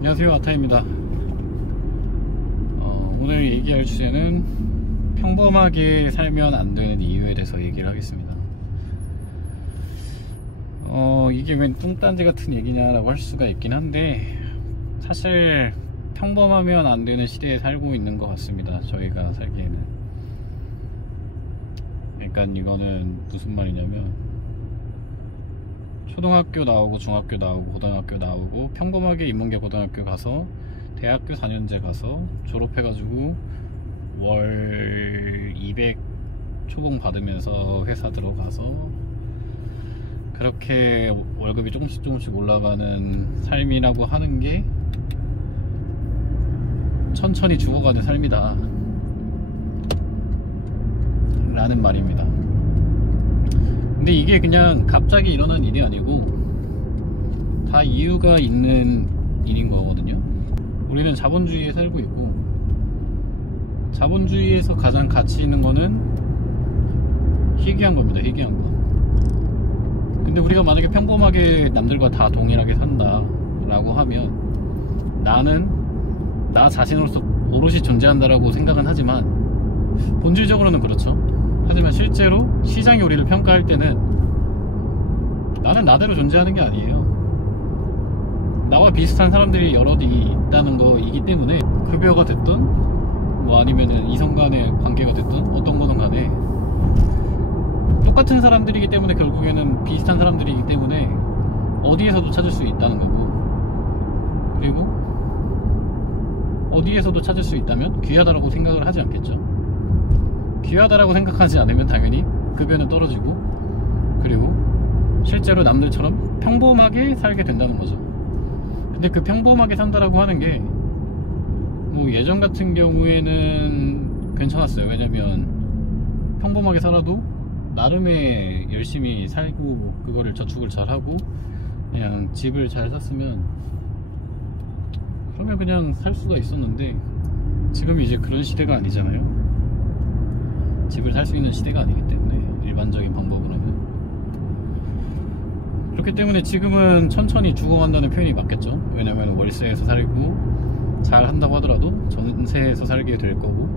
안녕하세요, 아타입니다. 오늘 얘기할 주제는 평범하게 살면 안 되는 이유에 대해서 얘기를 하겠습니다. 이게 웬 뚱딴지 같은 얘기냐라고 할 수가 있긴 한데, 사실 평범하면 안 되는 시대에 살고 있는 것 같습니다, 저희가 살기에는. 그러니까 이거는 무슨 말이냐면, 초등학교 나오고 중학교 나오고 고등학교 나오고 평범하게 인문계 고등학교 가서 대학교 4년제 가서 졸업해가지고 월 200 초봉 받으면서 회사 들어가서 그렇게 월급이 조금씩 올라가는 삶이라고 하는 게 천천히 죽어가는 삶이다 라는 말입니다. 근데 이게 그냥 갑자기 일어난 일이 아니고 다 이유가 있는 일인 거거든요. 우리는 자본주의에 살고 있고, 자본주의에서 가장 가치 있는 거는 희귀한 겁니다. 희귀한 거. 근데 우리가 만약에 평범하게 남들과 다 동일하게 산다 라고 하면, 나는 나 자신으로서 오롯이 존재한다라고 생각은 하지만 본질적으로는 그렇죠. 하지만 실제로 시장이 우리를 평가할 때는 나는 나대로 존재하는 게 아니에요. 나와 비슷한 사람들이 여럿이 있다는 거이기 때문에, 급여가 됐든 뭐 아니면은 이성 간의 관계가 됐든 어떤 거든 간에 똑같은 사람들이기 때문에, 결국에는 비슷한 사람들이기 때문에 어디에서도 찾을 수 있다는 거고, 그리고 어디에서도 찾을 수 있다면 귀하다라고 생각을 하지 않겠죠. 귀하다라고 생각하지 않으면 당연히 급여는 떨어지고, 그리고 실제로 남들처럼 평범하게 살게 된다는 거죠. 근데 그 평범하게 산다라고 하는 게 뭐 예전 같은 경우에는 괜찮았어요. 왜냐면 평범하게 살아도 나름의 열심히 살고 그거를 저축을 잘하고 그냥 집을 잘 샀으면 그러면 그냥 살 수가 있었는데, 지금 이제 그런 시대가 아니잖아요. 집을 살 수 있는 시대가 아니기 때문에, 일반적인 방법으로 하면. 그렇기 때문에 지금은 천천히 죽어간다는 표현이 맞겠죠. 왜냐면 월세에서 살고 잘 한다고 하더라도 전세에서 살게 될 거고,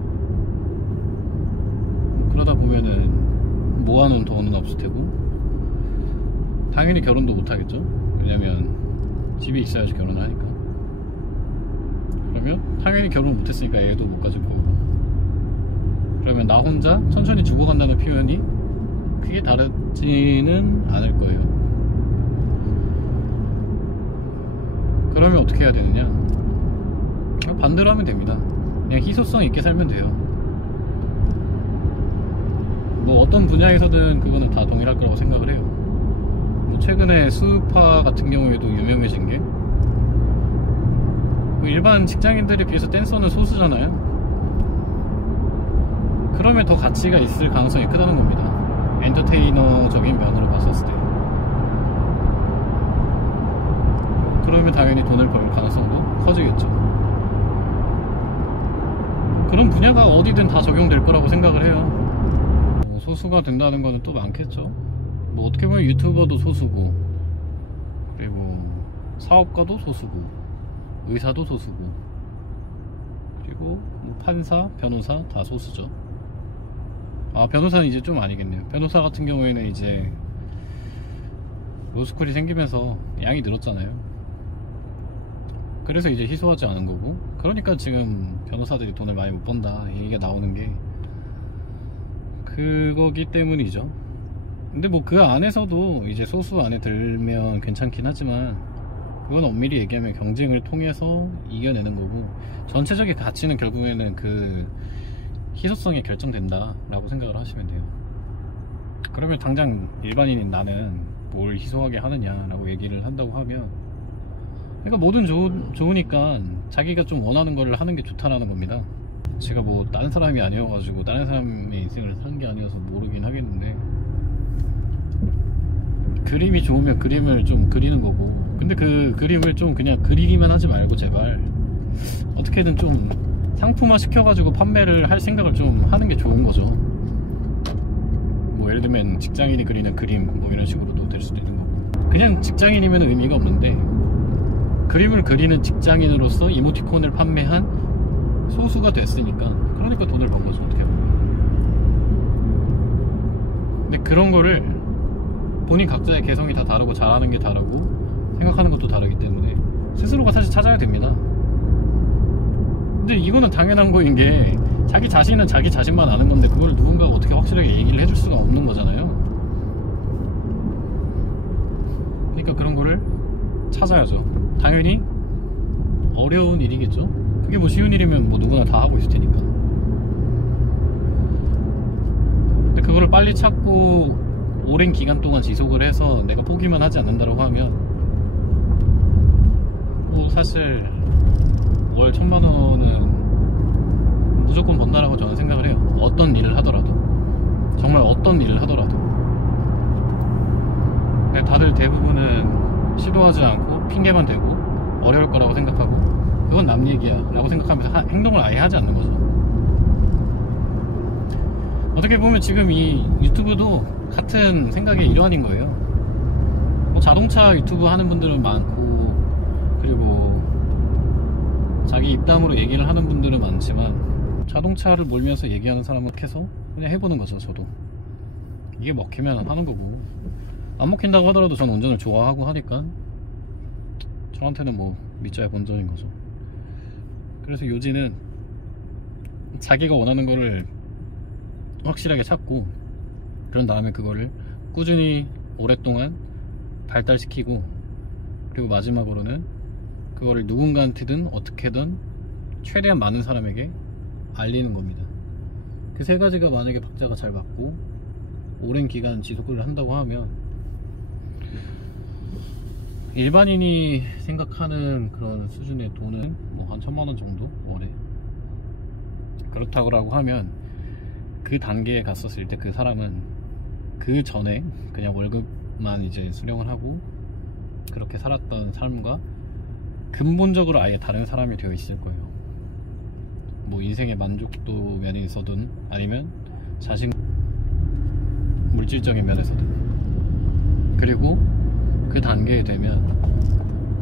그러다 보면은 모아놓은 돈은 없을 테고, 당연히 결혼도 못 하겠죠. 왜냐면 집이 있어야지 결혼을 하니까. 그러면 당연히 결혼을 못 했으니까 애도 못 가질 거고, 그러면 나 혼자 천천히 죽어간다는 표현이 크게 다르지는 않을 거예요. 그러면 어떻게 해야 되느냐? 반대로 하면 됩니다. 그냥 희소성 있게 살면 돼요. 뭐 어떤 분야에서든 그거는 다 동일할 거라고 생각을 해요. 뭐 최근에 수우파 같은 경우에도 유명해진 게, 뭐 일반 직장인들에 비해서 댄서는 소수잖아요. 그러면 더 가치가 있을 가능성이 크다는 겁니다. 엔터테이너적인 면으로 봤었을 때. 그러면 당연히 돈을 벌 가능성도 커지겠죠. 그런 분야가 어디든 다 적용될 거라고 생각을 해요. 뭐 소수가 된다는 거는 또 많겠죠. 뭐 어떻게 보면 유튜버도 소수고, 그리고 사업가도 소수고, 의사도 소수고, 그리고 뭐 판사, 변호사 다 소수죠. 변호사는 이제 좀 아니겠네요. 변호사 같은 경우에는 이제 로스쿨이 생기면서 양이 늘었잖아요. 그래서 이제 희소하지 않은 거고, 그러니까 지금 변호사들이 돈을 많이 못 번다 얘기가 나오는 게 그거기 때문이죠. 근데 뭐 그 안에서도 이제 소수 안에 들면 괜찮긴 하지만, 그건 엄밀히 얘기하면 경쟁을 통해서 이겨내는 거고, 전체적인 가치는 결국에는 그 희소성에 결정된다 라고 생각을 하시면 돼요. 그러면 당장 일반인인 나는 뭘 희소하게 하느냐 라고 얘기를 한다고 하면, 그러니까 뭐든 좋으니까 자기가 좀 원하는 거를 하는 게 좋다라는 겁니다. 제가 뭐 다른 사람이 아니어가지고 다른 사람의 인생을 산 게 아니어서 모르긴 하겠는데, 그림이 좋으면 그림을 좀 그리는 거고, 근데 그 그림을 좀 그냥 그리기만 하지 말고 제발 어떻게든 좀 상품화 시켜가지고 판매를 할 생각을 좀 하는 게 좋은 거죠. 뭐 예를 들면 직장인이 그리는 그림 뭐 이런 식으로도 될 수도 있는 거고, 그냥 직장인이면 의미가 없는데 그림을 그리는 직장인으로서 이모티콘을 판매한 소수가 됐으니까, 그러니까 돈을 번 거죠, 어떻게 보면. 근데 그런 거를 본인 각자의 개성이 다 다르고 잘하는 게 다르고 생각하는 것도 다르기 때문에 스스로가 사실 찾아야 됩니다. 근데 이거는 당연한 거인 게, 자기 자신은 자기 자신만 아는 건데 그걸 누군가가 어떻게 확실하게 얘기를 해줄 수가 없는 거잖아요. 그러니까 그런 거를 찾아야죠. 당연히 어려운 일이겠죠. 그게 뭐 쉬운 일이면 뭐 누구나 다 하고 있을 테니까. 근데 그거를 빨리 찾고 오랜 기간 동안 지속을 해서 내가 포기만 하지 않는다고 하면 뭐 사실 월 1000만 원은 무조건 번다라고 저는 생각을 해요. 어떤 일을 하더라도, 정말 어떤 일을 하더라도. 근데 다들 대부분은 시도하지 않고 핑계만 대고 어려울 거라고 생각하고 그건 남 얘기야 라고 생각하면서 행동을 아예 하지 않는 거죠. 어떻게 보면 지금 이 유튜브도 같은 생각의 일환인 거예요. 뭐 자동차 유튜브 하는 분들은 많고, 그리고 자기 입담으로 얘기를 하는 분들은 많지만, 자동차를 몰면서 얘기하는 사람은 해서 그냥 해보는 거죠. 저도 이게 먹히면 하는 거고, 안 먹힌다고 하더라도 저는 운전을 좋아하고 하니까 저한테는 뭐 밑자야 본전인 거죠. 그래서 요지는 자기가 원하는 거를 확실하게 찾고, 그런 다음에 그거를 꾸준히 오랫동안 발달시키고, 그리고 마지막으로는 그거를 누군가한테든 어떻게든 최대한 많은 사람에게 알리는 겁니다. 그 세 가지가 만약에 박자가 잘 맞고 오랜 기간 지속을 한다고 하면, 일반인이 생각하는 그런 수준의 돈은 뭐 한 1000만 원 정도 월에, 그렇다고 하면 그 단계에 갔었을 때 그 사람은 그 전에 그냥 월급만 이제 수령을 하고 그렇게 살았던 삶과 근본적으로 아예 다른 사람이 되어 있을 거예요. 뭐 인생의 만족도 면에서든 아니면 자신 물질적인 면에서든. 그리고 그 단계에 되면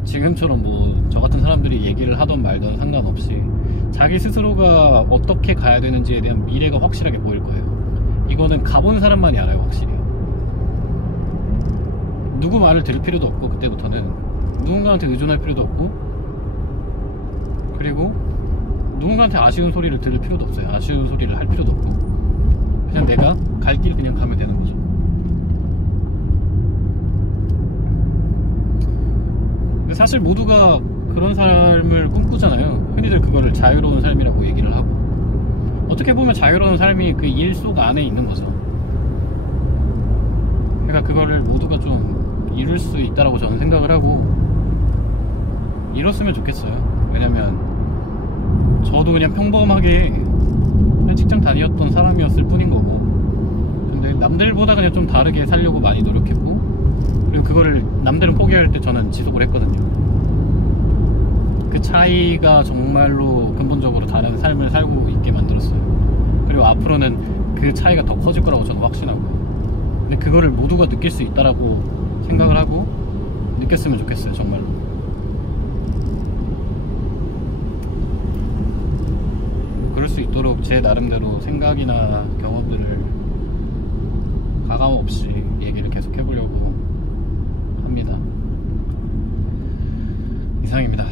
지금처럼 뭐 저 같은 사람들이 얘기를 하던 말던 상관없이 자기 스스로가 어떻게 가야 되는지에 대한 미래가 확실하게 보일 거예요. 이거는 가본 사람만이 알아요, 확실히. 누구 말을 들을 필요도 없고, 그때부터는 누군가한테 의존할 필요도 없고, 그리고 누군가한테 아쉬운 소리를 들을 필요도 없어요. 아쉬운 소리를 할 필요도 없고, 그냥 내가 갈 길 그냥 가면 되는 거죠. 근데 사실 모두가 그런 삶을 꿈꾸잖아요. 흔히들 그거를 자유로운 삶이라고 얘기를 하고, 어떻게 보면 자유로운 삶이 그 일 속 안에 있는 거죠. 그러니까 그거를 모두가 좀 이룰 수 있다라고 저는 생각을 하고, 이뤘으면 좋겠어요. 왜냐면 저도 그냥 평범하게 그냥 직장 다녔던 사람이었을 뿐인 거고, 근데 남들보다 그냥 좀 다르게 살려고 많이 노력했고, 그리고 그거를 남들은 포기할 때 저는 지속을 했거든요. 그 차이가 정말로 근본적으로 다른 삶을 살고 있게 만들었어요. 그리고 앞으로는 그 차이가 더 커질 거라고 저는 확신하고, 근데 그거를 모두가 느낄 수 있다라고 생각을 하고 느꼈으면 좋겠어요, 정말로. 그럴 수 있도록 제 나름대로 생각이나 경험들을 가감 없이 얘기를 계속 해보려고 합니다. 이상입니다.